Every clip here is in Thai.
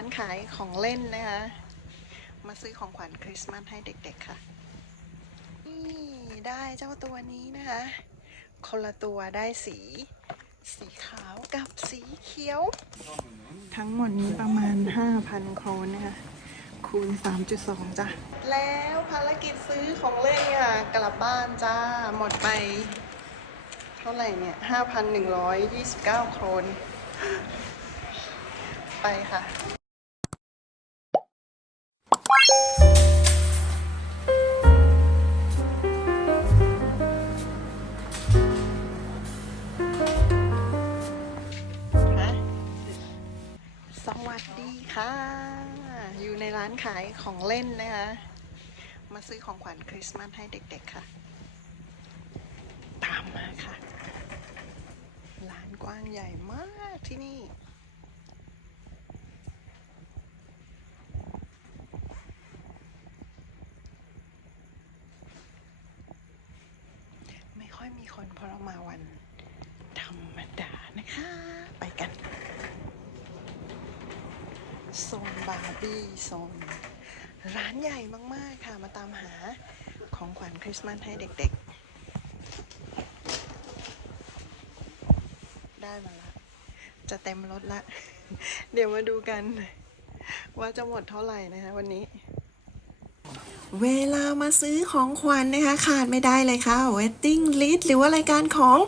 านขายของเล่นนะคะ มาซื้อของขวัญคริสต์มาสให้เด็กๆค่ะ นี่ได้เจ้าตัวนี้นะคะ คนละตัวได้สี สีขาวกับสีเขียว ทั้งหมดนี้ประมาณ 5,000โครนนะคะ คูณ 3.2 จ้ะ แล้วภารกิจซื้อของเล่นเนี่ยกลับบ้านจ้า หมดไป เท่าไหร่เนี่ย 5,129 โครนไปค่ะ ค่ะ อยู่ในร้านขายของเล่นนะคะ มาซื้อของขวัญคริสต์มาสให้เด็กๆค่ะ ตามมาค่ะ ร้านกว้างใหญ่มากที่นี่ ไม่ค่อยมีคนเพราะเรามาวัน ธรรมดานะคะ ไปกัน โซนบาร์บี้โซนร้านใหญ่มาก ๆ ค่ะ มาตามหาของขวัญคริสต์มาสให้เด็ก ๆ ได้มาละ จะเต็มรถละ เดี๋ยวมาดูกัน ว่าจะหมดเท่าไหร่นะคะวันนี้ เวลามาซื้อของขวัญนนะคะขาดไม่ได้เลยค่ะ wedding list หรือว่ารายการของ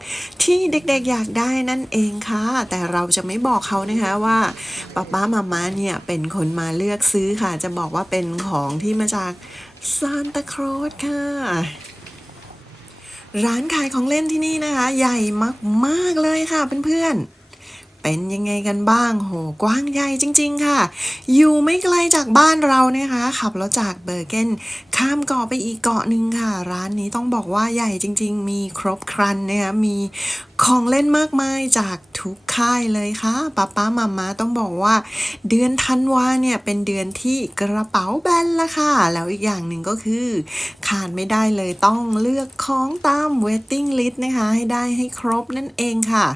ที่เด็กๆอยากได้นั่นเองค่ะ แต่เราจะไม่บอกเขานะคะว่าป๊าป๊ามาม่าเนี่ยเป็นคนมาเลือกซื้อค่ะ จะบอกว่าเป็นของที่มาจากซานตาครอสค่ะร้านขายของเล่นที่นี่นะคะ ใหญ่มากๆเลยค่ะเพื่อนๆ เป็นยังไงกันบ้าง โห กว้างใหญ่จริง ๆ ค่ะ อยู่ไม่ไกลจากบ้านเรานะคะ ขับรถจากเบอร์เกนข้ามเกาะไปอีกเกาะหนึ่งค่ะ ร้านนี้ต้องบอกว่าใหญ่จริง ๆ มีครบครันนะคะ มี ของเล่นมากมายจากทุกค่ายเลยค่ะป้าป้ามามาต้องบอกว่า เดือนธันวาเนี่ยเป็นเดือนที่กระเป๋าแบนละค่ะ แล้วอีกอย่างหนึ่งก็คือขาดไม่ได้เลยต้องเลือกของตาม waiting list นะคะ ให้ได้ให้ครบนั่นเองค่ะ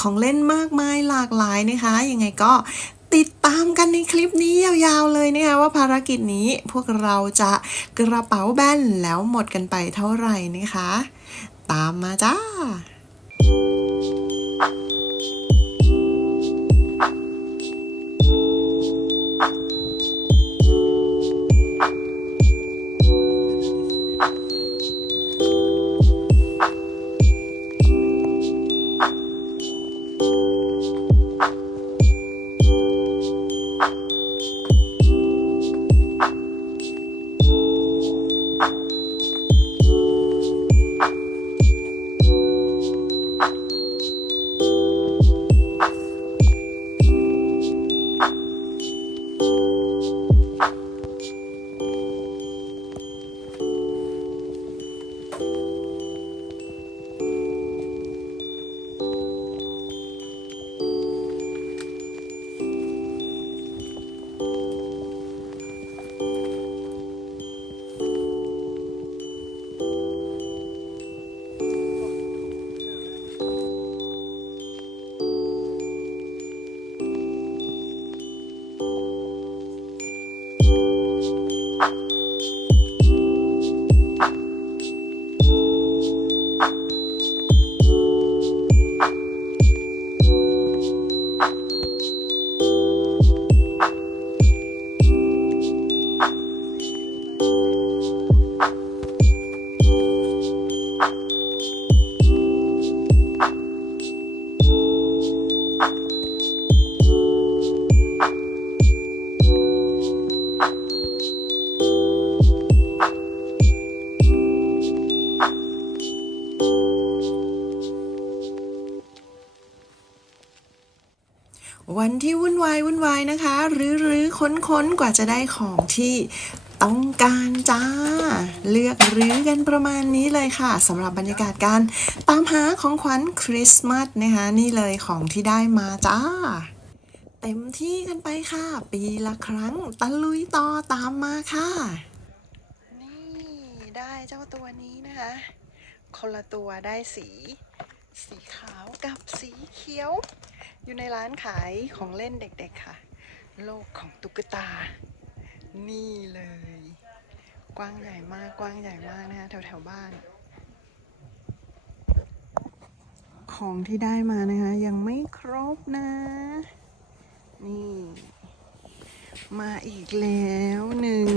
ของเล่นมากมายหลากหลายนะคะ ยังไงก็ติดตามกันในคลิปนี้ยาวๆเลยนะคะว่าภารกิจนี้พวกเราจะกระเป๋าแบนแล้วหมดกันไปเท่าไหร่นะคะ ตามมาจ้า วันที่วุ่นวายวุ่นวายนะคะหรือรือค้นค้นกว่าจะได้ของที่ต้องการจ้า เลือกรื้อกันประมาณนี้เลยค่ะสำหรับบรรยากาศการตามหาของขวัญคริสต์มาสนะคะนี่เลยของที่ได้มาจ้า เต็มที่กันไปค่ะ ปีละครั้งตะลุยต่อตามมาค่ะ นี่ได้เจ้าตัวนี้นะคะคนละตัวได้สี สีขาวกับสีเขียว อยู่ในร้านขายของเล่นเด็กๆค่ะ โลกของตุ๊กตา นี่เลย กว้างใหญ่มากกว้างใหญ่มากนะคะแถวแถวๆบ้าน ของที่ได้มานะคะ ยังไม่ครบนะ นี่ มาอีกแล้วหนึ่ง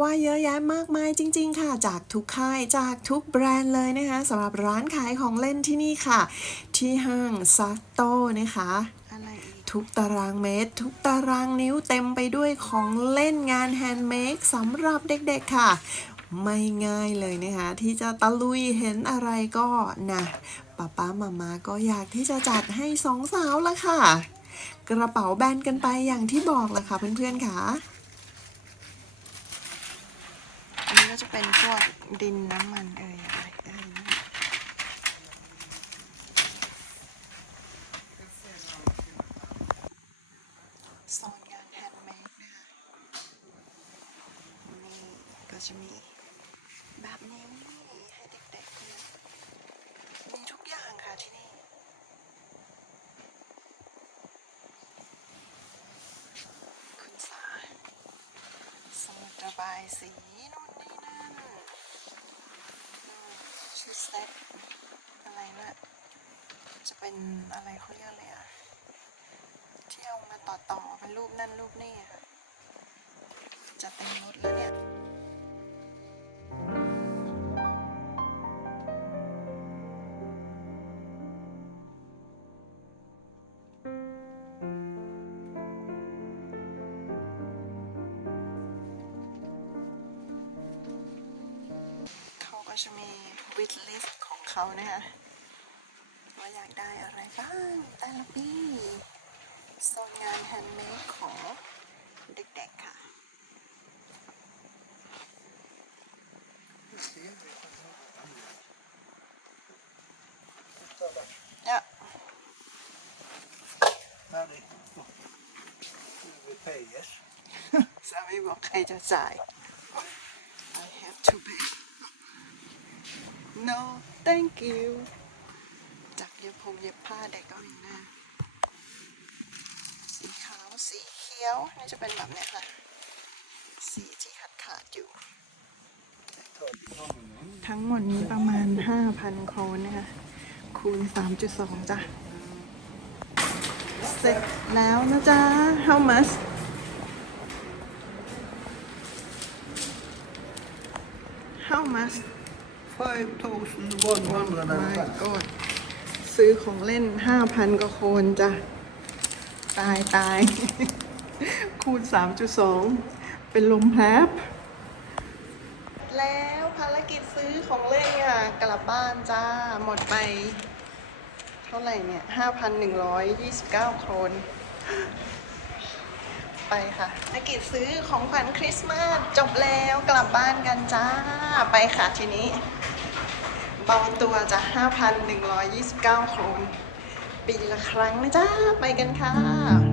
ว่าเยอะแยะมากมายจริง ๆ ค่ะ จากทุกค่ายจากทุกแบรนด์เลยนะคะสำหรับร้านขายของเล่นที่นี่ค่ะ ที่ห้างซัตโตนะคะทุกตารางเมตร ทุกตารางนิ้วเต็มไปด้วยของเล่นงานแฮนด์เมดสำหรับเด็กๆค่ะ ไม่ง่ายเลยนะคะ ที่จะตะลุยเห็นอะไรก็นะป้าป้ามามาก็อยากที่จะจัดให้สองสาวละค่ะ กระเป๋าแบนกันไปอย่างที่บอกแหละค่ะเพื่อนๆค่ะ อั นี้ก็จะเป็นพวกดินน้ำมันเอ่ยอะไรเอ่ยนั่นแหละโซนงานแฮนด์เมดนะคะนี่ก็จะมีแบบนี้ให้เด็กๆเนี่ยมีทุกอย่างค่ะที่นี่คุณสาสมุดระบายสีนู่นนี่นั่นอืมชุด เซตอะไรนะจะเป็นอะไรเขาเรียกอะไรอะที่เอามาต่อต่อๆเป็นรูปนั่นรูปนี่อะจะเต็มรถแล้วเนี่ย wish list ของเขานะคะว่าอยากได้อะไรบ้างแต่ละปีโซนงานแฮนด์เมดของเด็กๆค่ะเนี่ย Howdy. We pay, yes? สามีบอกใครจะจ่าย I have to pay no thank you จากเย็บผมเย็บผ้าเด็กก็มีนะสีขาวสีเขียวนี่จะเป็นแบบเนี้ยค่ะ สีที่ขาดขาดอยู่ ทั้งหมดนี้ประมาณ 5,000 โคนนะคะ คูณ 3.2 จ้ะ เสร็จแล้วนะจ๊ะ how much how much 5,105. ก็ซื้อของเล่น5,000กว่าโคนจ้ะ ตายตาย คูณ3.2เป็นลมแพลบแล้วภารกิจซื้อของเล่นค่ะ กลับบ้านจ้า หมดไป เท่าไหร่เนี่ย5,129โครนไปค่ะภารกิจซื้อของขวัญคริสต์มาสจบแล้วกลับบ้านกันจ้า ไปค่ะทีนี้ เบาตัวจาก 5,129 โครนปีละครั้งนะจ้าไปกันค่ะ